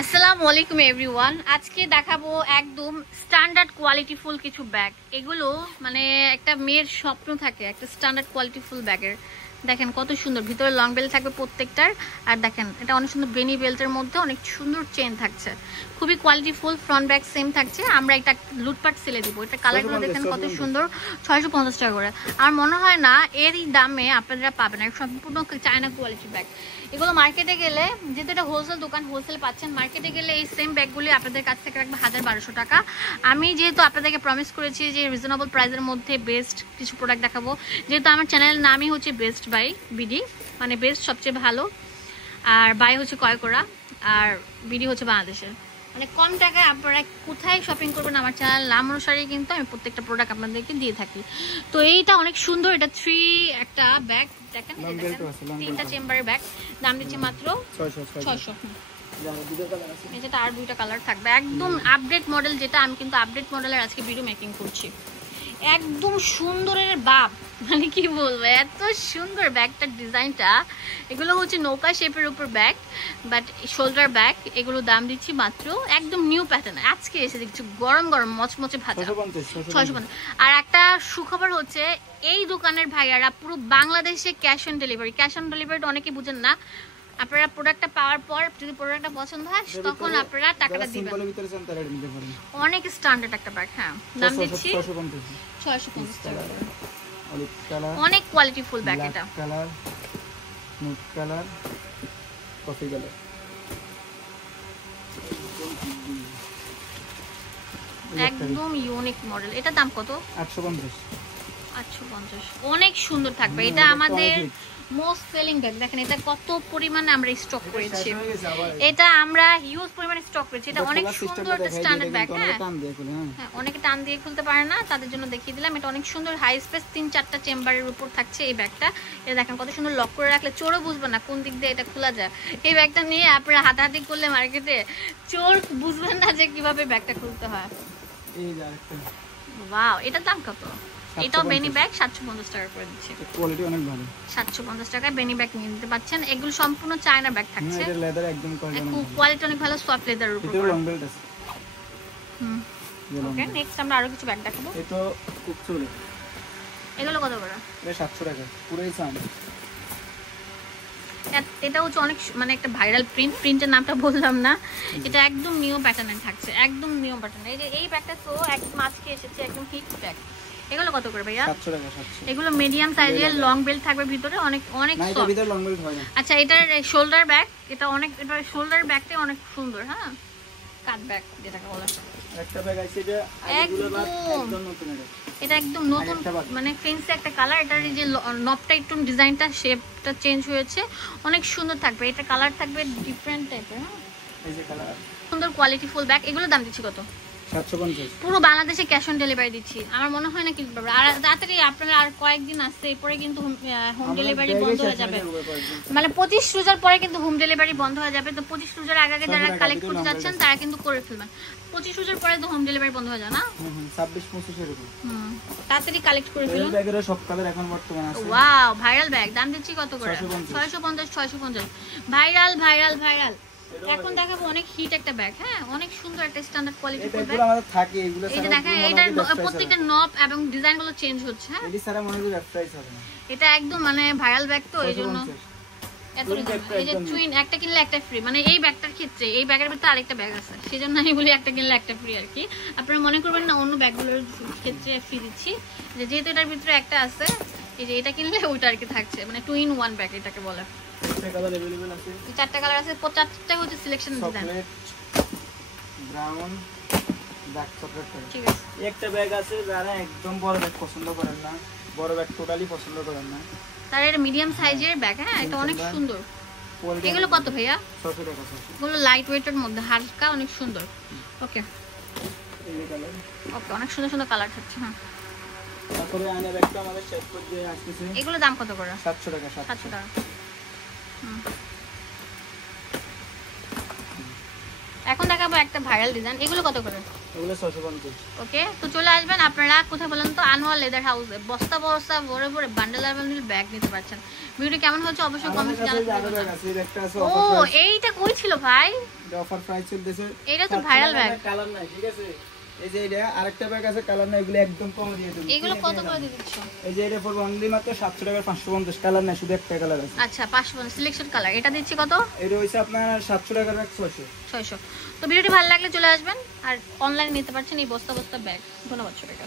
আসসালামু আলাইকুম এভরিওয়ান। আজকে দেখাবো একদম স্ট্যান্ডার্ড কোয়ালিটিফুল কিছু ব্যাগ। এগুলো মানে একটা মেয়ের স্বপ্ন থাকে একটা স্ট্যান্ডার্ড কোয়ালিটিফুল ব্যাগের। দেখেন কত সুন্দর, ভিতরে লং বেল্ট থাকবে প্রত্যেকটার। আর দেখেন এটা অনেক সুন্দর বেনি বেল্টের মধ্যে অনেক সুন্দর চেন থাকছে, খুবই কোয়ালিটিফুল। ফ্রন্ট ব্যাগ সেম থাকছে। আমরা একটা লুটপাট সেলে দিব। এটা কালারগুলো দেখেন কত সুন্দর, 650 টাকা করে। আমার মনে হয় না এরই দামে আপনারা পাবেন, সম্পূর্ণ চায়না কোয়ালিটির ব্যাগ। এগুলো মার্কেটে গেলে, যেহেতু এটা হোলসেল দোকান, হোলসেল পাচ্ছেন। মার্কেটে গেলে এই সেম ব্যাগগুলি আপনাদের কাছ থেকে রাখবে 1000-1200 টাকা। আমি যেহেতু আপনাদেরকে প্রমিস করেছি যে রিজনেবল প্রাইসের মধ্যে বেস্ট কিছু প্রোডাক্ট দেখাবো, যেহেতু আমার চ্যানেলের নামই হচ্ছে বেস্ট বাই বিডি, মানে বেস্ট সবচেয়ে ভালো, আর বাই হচ্ছে ক্রয় করা, আর বিডি হচ্ছে বাংলাদেশের। মানে কম টাকায় আপনারা কোথায় শপিং করবেন আমার চ্যানেল নাম অনুসারে কিন্তু আমি প্রত্যেকটা প্রোডাক্ট আপনাদেরকে দিয়ে থাকি। তো এইটা অনেক সুন্দর, এটা 3 একটা ব্যাগ দেখেন, 3টা চেম্বারের ব্যাগ। দাম দিচ্ছি মাত্র 600। এটা আর 2টা কালার থাকবে, একদম আপডেট মডেল। যেটা আমি কিন্তু আপডেট মডেলের আজকে ভিডিও মেকিং করছি, একদম সুন্দরের বাপ, মানে কি বলবো, এত সুন্দর ব্যাগটার ডিজাইনটা। এগুলো হচ্ছে নৌকা শেপের উপর ব্যাগ, বাট শোল্ডার ব্যাগ। এগুলো দাম দিচ্ছি মাত্র একদম নিউ প্যাটার্ন, আজকে এসে দেখছি গরম গরম মচমচে ভাজা, 650। আর একটা সুখবর হচ্ছে এই দোকানের ভাইয়ারা পুরো বাংলাদেশে cash on delivery. Cash on ডেলিভারিটা অনেকে বুঝেন না। আপনারা প্রোডাক্টটা পাওয়ার পর যদি প্রোডাক্টটা পছন্দ হয় তখন আপনারা টাকাটা দিবেন। অনেক স্ট্যান্ডার্ড একটা ব্যাগ। হ্যাঁ, দাম দিচ্ছি 650 টাকা। অনেক কোয়ালিটিফুল ব্যাগ। এটা কালার, নুট কালার, কফি কালার, একদম ইউনিক মডেল। এটা দাম কত? 850। অনেক সুন্দর থাকবে। এটা আমাদের মোস্ট সেলিং ব্যাগ। দেখেন এটা কত পরিমাণে আমরা স্টক করেছি, এটা আমরা হিউজ পরিমাণে স্টক করেছি। এটা অনেক সুন্দর একটা স্ট্যান্ডার্ড ব্যাগ। হ্যাঁ, অনেকে টান দিয়ে খুলতে পারে না, তাদের জন্য দেখিয়ে দিলাম। এটা অনেক সুন্দর হাই স্পেস, 3-4টা চেম্বারের উপর থাকছে এই ব্যাগটা। এটা দেখেন কত সুন্দর, লক করে রাখলে চোরও বুঝবে না কোন দিক দিয়ে এটা খোলা যায়। এই ব্যাগটা নিয়ে আপনারা হাঁটাহাঁটি করলে মার্কেটে চোর বুঝবেন না যে কিভাবে ব্যাগটা খুলতে হয়। ওয়াও, এটার দাম কত? এটাও বেনি ব্যাগ 750 টাকা করে দিচ্ছি। কোয়ালিটি অনেক ভালো, 750 টাকায় বেনি ব্যাগ নিয়ে নিতে পাচ্ছেন। এগুলো সম্পূর্ণ চায়না ব্যাগ থাকছে, এটা লেদার একদম কোয়ালিটি অনেক ভালো, সফট লেদারের উপর। এটা লং বেল্ট আছে। ওকে, নেক্সট আমরা আরো কিছু ব্যাগ দেখাবো। এটা খুব চলে। এগুলো কত করে? এটা 700 টাকা পুরোই চান। এটা হচ্ছে অনেক মানে একটা ভাইরাল প্রিন্টের নামটা বললাম না। এটা একদম নিউ প্যাটার্নের থাকছে, একদম নিউ প্যাটার্ন। এই যে এই ব্যাগটা তো একদম আজকে এসেছে, একদম হিট ব্যাগ। এগুলো কত করে ভাইয়া? 700 টাকা। 700। এগুলো মিডিয়াম সাইজের, লং বেল্ট থাকবে ভিতরে, অনেক অনেক না, এটার ভিতরে লং বেল্ট হয় না। আচ্ছা, এটার শোল্ডার ব্যাগ, এটা অনেক, এটা শোল্ডার ব্যাগটা অনেক সুন্দর। হ্যাঁ, কাট ব্যাগ যেটাকে বলে। একটা ব্যাগ আছে এটা আগেগুলো বাদ একদম নতুন। এটা একদম নতুন, মানে ফেন্সি একটা কালার। এটার এই যে নবটা একটু ডিজাইনটা, শেপটা চেঞ্জ হয়েছে, অনেক সুন্দর থাকবে। এটা কালার থাকবে ডিফারেন্ট টাইপের। হ্যাঁ, এই যে কালার, সুন্দর কোয়ালিটিফুল ব্যাগ। এগুলো দাম দিচ্ছি কত? 750। পুরো বাংলাদেশে ক্যাশ অন ডেলিভারি দিচ্ছি। আমার মনে হয় না কিনতে পারবে। আর তাড়াতাড়ি আপনারা, আর কয়েকদিন আসছে, এরপরে কিন্তু হোম ডেলিভারি বন্ধ হয়ে যাবে। মানে 25 রোজার পরে কিন্তু হোম ডেলিভারি বন্ধ হয়ে যাবে। তো 25 রোজার আগে যারা কালেক্ট করতে যাচ্ছেন তারা কিন্তু করে ফেলবেন। 25 রোজার পরে তো হোম ডেলিভারি বন্ধ হয়ে যায় না? 26-25 এরকম। তাড়াতাড়ি কালেক্ট করে ফেলুন। এই ব্যাগের সব কালার এখন বর্তমানে আছে। Wow, viral bag. দাম দিচ্ছি কত করে? 650। Viral viral viral. এখন দেখাবো অনেক হিট একটা ব্যাগ। হ্যাঁ, অনেক সুন্দর একটা স্ট্যান্ডার্ড কোয়ালিটির ব্যাগ। এগুলো আমাদের থাকে, এগুলো এই যে দেখেন, এটার প্রত্যেকটা নব এবং ডিজাইনগুলো চেঞ্জ হচ্ছে। হ্যাঁ, এডি সারা মনে হয় ব্যবসায়ী হবে না। এটা একদম মানে ভাইরাল ব্যাগ, তো এইজন্য এত দাম। এই যে টুইন, একটা কিনলে একটা ফ্রি, মানে এই ব্যাগটার ক্ষেত্রে, এই ব্যাগের ভিতরে আরেকটা ব্যাগ আছে, সেজন্য আমি বলি একটা কিনলে একটা ফ্রি আর কি। আপনারা মনে করবেন না অন্য ব্যাগগুলোর ক্ষেত্রে ফ্রি দিচ্ছি, যেহেতু এটার ভিতরে একটা আছে, এই যে এটা কিনলে ওইটা আর কি থাকছে, মানে 2-in-1 ব্যাগ এটাকে বলে। 4টা কালার अवेलेबल আছে। 4টা কালার আছে, 4টা হচ্ছে selection design. Brown, black, chocolate colour. ঠিক আছে। একটা ব্যাগ আছে যারা একদম বড় ব্যাগ পছন্দ করেন না, বড় ব্যাগ টোটালি পছন্দ করেন না, তার এটা মিডিয়াম সাইজের ব্যাগ। হ্যাঁ, এটা অনেক সুন্দর। এগুলো কত ভাইয়া? 600 টাকা। এগুলো লাইট ওয়েটের মধ্যে, হালকা, অনেক সুন্দর। ওকে, এই কালার। ওকে, অনেক সুন্দর সুন্দর কালার থাকছে। হ্যাঁ, তারপরে আয়না ব্যাগটা আমাদের শেষ পর্যায়ে আসছে। এগুলো দাম কত করে? 700 টাকা। 700 টাকা। এখন দেখা দেখাবো একটা ভাইরাল ডিজাইন, এগুলো কত করে? এগুলো 650। ওকে, তো চলে আসবেন আপনারা কোথায় বলেন তো, আনোয়ার লেদার হাউসে। বস্তা বস্তা ভরে ভরে বান্ডেল আর বান্ডেল ব্যাগ নিতে পারছেন। ভিডিও কেমন হচ্ছে অবশ্যই কমেন্টে জানাতে। ও এইটা কই ছিল ভাই? অফার প্রাইস চলতেছে, এটা তো ভাইরাল ব্যাগ। কালার নাই, ঠিক আছে। এই যে এটা আরেকটা ব্যাগ আছে কালার নাই, এগুলো একদম কম দিয়ে দেব। এগুলো কত করে দিচ্ছ? এই যে এটা পড়বে অনলি মাত্র 700 টাকা, 550। কালার নাই, শুধু একটা কালার আছে। আচ্ছা 550 সিলেকশন কালার, এটা দিচ্ছি কত? এটা হইছে আপনার 700 টাকার ব্যাগ 600। তো ভিডিওটি ভালো লাগলে চলে আসবেন, আর অনলাইনে নিতে পারছেন এই বস্তা বস্তা ব্যাগ। ধন্যবাদ সবাইকে।